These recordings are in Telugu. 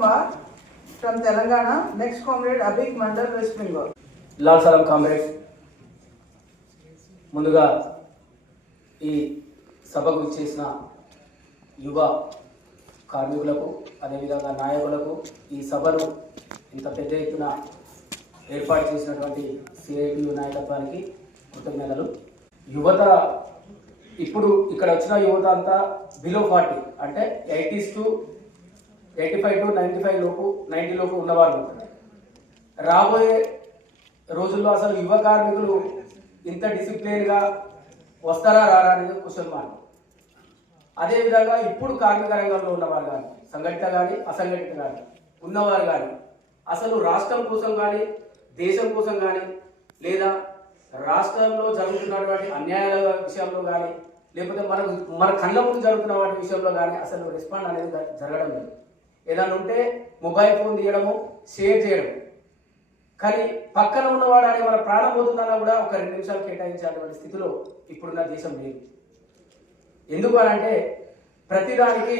Kumar from Telangana. Next comrade Abhik Mandal, West Bengal. లాల్ సలాం కామ్రేడ్స్ ముందుగా ఈ సభకు చేసిన యువ కార్మికులకు అదేవిధంగా నాయకులకు ఈ సభను ఇంత పెద్ద ఎత్తున ఏర్పాటు చేసినటువంటి సిఐటియు నాయకత్వానికి కృతజ్ఞతలు యువత ఇప్పుడు ఇక్కడ వచ్చిన యువత అంతా బిలో ఫార్టీ అంటే eighties to eighty five to ninety five లోపు నైంటీ లోపు ఉన్నవారు ఉంటారు. రాబోయే రోజుల్లో అసలు యువ కార్మికులు ఇంత డిసిప్లిన్గా వస్తారా రారా అనేది క్వశ్చన్ మార్క్ అదేవిధంగా ఇప్పుడు కార్మిక రంగంలో ఉన్నవారు కానీ సంఘటిత కానీ అసంఘటిత కానీ ఉన్నవారు కానీ అసలు రాష్ట్రం కోసం కానీ దేశం కోసం కానీ లేదా రాష్ట్రంలో జరుగుతున్నటువంటి అన్యాయాల విషయంలో కానీ లేకపోతే మన మన కళ్ళ ముందు జరుగుతున్న వాటి విషయంలో కానీ అసలు రెస్పాండ్ అనేది జరగడం లేదు ఏదైనా ఉంటే మొబైల్ ఫోన్ తీయడము షేర్ చేయడం కానీ పక్కన ఉన్నవాడు అనే మన ప్రాణం పోతుందన్నా కూడా ఒక రెండు నిమిషాలు కేటాయించేటువంటి స్థితిలో ఇప్పుడున్న దేశం లేదు. ఎందుకు అని అంటే ప్రతిదానికి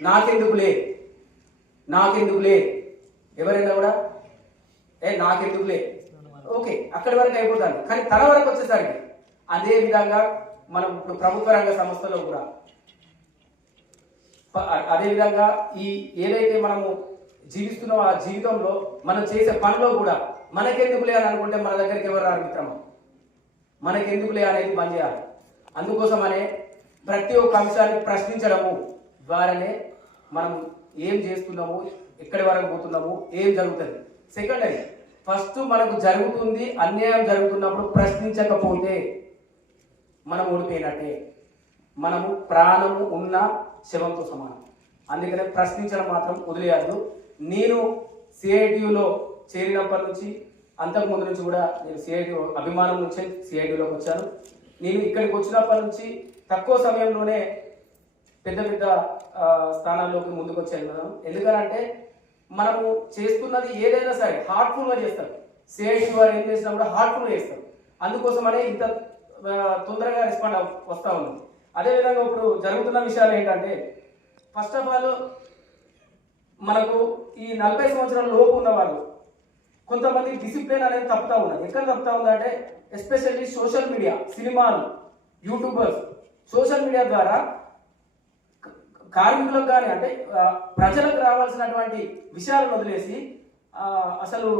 నాకెందుకులే నాకెందుకులే ఎవరైనా కూడా ఏ నాకెందుకులే ఓకే అక్కడి వరకు అయిపోతాను కానీ తన వరకు వచ్చేసరికి అదే విధంగా మనం ఇప్పుడు ప్రభుత్వ రంగ సంస్థలో కూడా అదేవిధంగా ఈ ఏదైతే మనము జీవిస్తున్నామో ఆ జీవితంలో మనం చేసే పనిలో కూడా మనకెందుకులే అని అనుకుంటే మన దగ్గరికి ఎవరు రారు మిత్రమా? మనకెందుకులే అనేది బంద్ చేయాలి. అందుకోసమనే ప్రతి ఒక్క అంశాన్ని ప్రశ్నించడము ద్వారానే మనం ఏం చేస్తున్నాము ఎక్కడి వరకు పోతున్నాము ఏం జరుగుతుంది. సెకండ్ అది ఫస్ట్ మనకు జరుగుతుంది అన్యాయం జరుగుతున్నప్పుడు ప్రశ్నించకపోతే మనం ఓడిపోయినట్టే. మనము ప్రాణము ఉన్న శవంతో సమానం. అందుకనే ప్రశ్నించడం మాత్రం వదిలేయద్దు. నేను సిఐటియులో చేరినప్పటి నుంచి అంతకు ముందు నుంచి కూడా నేను సిఐటి అభిమానం నుంచే సిఐటిలోకి వచ్చాను. నేను ఇక్కడికి వచ్చినప్పటి నుంచి తక్కువ సమయంలోనే పెద్ద పెద్ద స్థానాల్లోకి ముందుకు వచ్చాను ఎందుకనంటే మనము చేస్తున్నది ఏదైనా సరే హార్ట్ఫుల్గా చేస్తాం సిఐటి వారు ఏం చేసినా కూడా హార్ట్ఫుల్గా చేస్తాం అందుకోసమనే ఇంత తొందరగా రెస్పాండ్ వస్తూ ఉంది. అదేవిధంగా ఇప్పుడు జరుగుతున్న విషయాలు ఏంటంటే ఫస్ట్ ఆఫ్ ఆల్ మనకు ఈ నలభై సంవత్సరాల లోపు ఉన్న వాళ్ళు కొంతమంది డిసిప్లిన్ అనేది తప్పుతా ఉన్నది ఎక్కడ తప్పుతా ఉందంటే ఎస్పెషల్లీ సోషల్ మీడియా సినిమాలు యూట్యూబర్స్ సోషల్ మీడియా ద్వారా కార్మికులకు కానీ అంటే ప్రజలకు రావాల్సినటువంటి విషయాలను వదిలేసి అసలు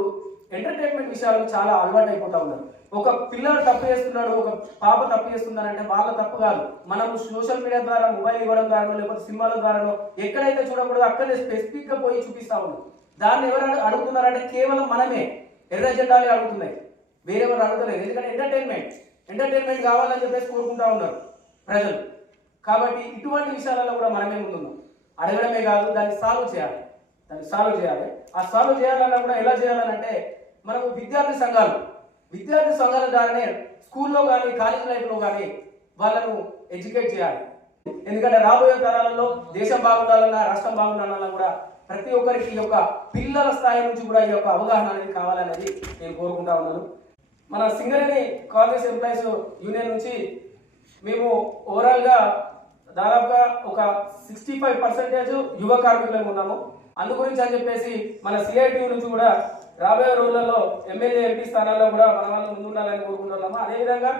ఎంటర్టైన్మెంట్ విషయాలకు చాలా అలవాటు అయిపోతా ఉన్నారు. ఒక పిల్లడు తప్పు చేస్తున్నాడు ఒక పాప తప్పు చేస్తున్నారంటే వాళ్ళ తప్పు కాదు. మనం సోషల్ మీడియా ద్వారా మొబైల్ ఇవ్వడం ద్వారా లేకపోతే సినిమాల ద్వారానో ఎక్కడైతే చూడకూడదో అక్కడే స్పెసిఫిక్గా పోయి చూపిస్తా ఉన్నాం. దాన్ని ఎవరు అడుగుతున్నారంటే కేవలం మనమే. ఎర్ర జెండాలే అడుగుతున్నాయి. వేరెవరు అడుగుతలేదు. ఎందుకంటే ఎంటర్టైన్మెంట్ ఎంటర్టైన్మెంట్ కావాలని చెప్పేసి కోరుకుంటా ఉన్నారు ప్రజలు. కాబట్టి ఇటువంటి విషయాలలో కూడా మనమే ముందున్నాం. అడగడమే కాదు దాన్ని సాల్వ్ చేయాలి. దాన్ని సాల్వ్ చేయాలి. ఆ సాల్వ్ చేయాలన్నా కూడా ఎలా చేయాలని అంటే మనము విద్యార్థి సంఘాలు విద్యార్థి సంఘాల ద్వారానే స్కూల్లో కానీ కాలేజ్ లైఫ్లో కానీ వాళ్ళను ఎడ్యుకేట్ చేయాలి. ఎందుకంటే రాబోయే తరాలలో దేశం బాగుండాలన్నా రాష్ట్రం బాగుండాలన్నా కూడా ప్రతి ఒక్కరికి ఈ యొక్క పిల్లల స్థాయి నుంచి కూడా ఈ యొక్క అవగాహన అనేది కావాలనేది నేను కోరుకుంటా ఉన్నాను. మన సింగరేణి కాంగ్రెస్ ఎంప్లాయీస్ యూనియన్ నుంచి మేము ఓవరాల్గా దాదాపుగా ఒక సిక్స్టీ ఫైవ్ పర్సెంటేజ్ యువ కార్మికులను ఉన్నాము. అందు గురించి అని చెప్పేసి మన సిఐటి నుంచి కూడా రాబోయే రోజులలో ఎమ్మెల్యే ఎంపీ స్థానాల్లో కూడా మన వాళ్ళు ముందుండాలని కోరుకుంటున్నాము. అదేవిధంగా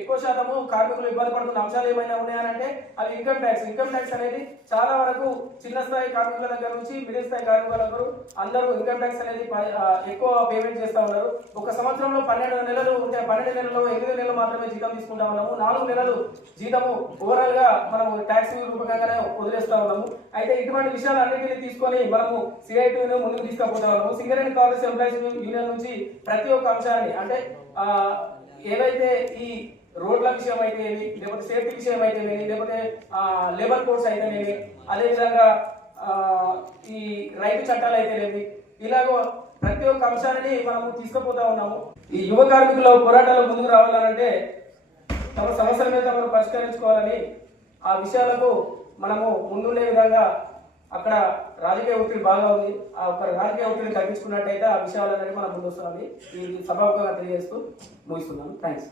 ఎక్కువ శాతము కార్మికులు ఇబ్బంది పడుతున్న అంశాలు ఏమైనా ఉన్నాయనంటే అవి ఇన్కమ్ ట్యాక్స్ ఇన్కమ్ ట్యాక్స్ అనేది చాలా వరకు చిన్న స్థాయి కార్మికుల దగ్గర నుంచి మిడిల్ స్థాయి కార్మికుల దగ్గర అందరూ ఇన్కమ్ ట్యాక్స్ అనేది ఎక్కువ పేమెంట్ చేస్తూ ఉన్నారు. ఒక సంవత్సరంలో పన్నెండు నెలలు ఉంటే పన్నెండు నెలలో ఎనిమిది నెలలు మాత్రమే జీతం తీసుకుంటా ఉన్నాము. నాలుగు నెలలు జీతము ఓవరాల్గా మనం ట్యాక్స్ రూపకంగానే వదిలేస్తా ఉన్నాము. అయితే ఇటువంటి విషయాలు అన్నింటినీ తీసుకొని మనము సిఐటిని ముందుకు తీసుకుపోతా ఉన్నాము. సింగరేణి కాంగ్రెస్ ఎంప్లాయీస్ యూనియన్ నుంచి ప్రతి ఒక్క అంశాన్ని అంటే ఏవైతే ఈ రోడ్ల విషయం అయితేనేమి లేకపోతే సేఫ్టీ విషయం అయితేనేమి లేకపోతే లేబర్ కోడ్స్ అయితేనేమి అదేవిధంగా ఈ రైతు చట్టాలు అయితేనేమి ఇలాగో ప్రతి ఒక్క అంశాన్ని మనము తీసుకుపోతా ఉన్నాము. ఈ యువ కార్మికుల పోరాటాలు ముందుకు రావాలనంటే తమ సమస్యల మీద మనం పరిష్కరించుకోవాలని ఆ విషయాలకు మనము ముందుండే విధంగా అక్కడ రాజకీయ ఒత్తిడి బాగా ఉంది. ఆ ఒక రాజకీయ ఒత్తిడి తగ్గించుకున్నట్టయితే ఆ విషయాలన్నీ మనం ముందు వస్తున్నాం ఈ సభాముఖంగా తెలియజేస్తూ ముగిస్తున్నాను. థ్యాంక్స్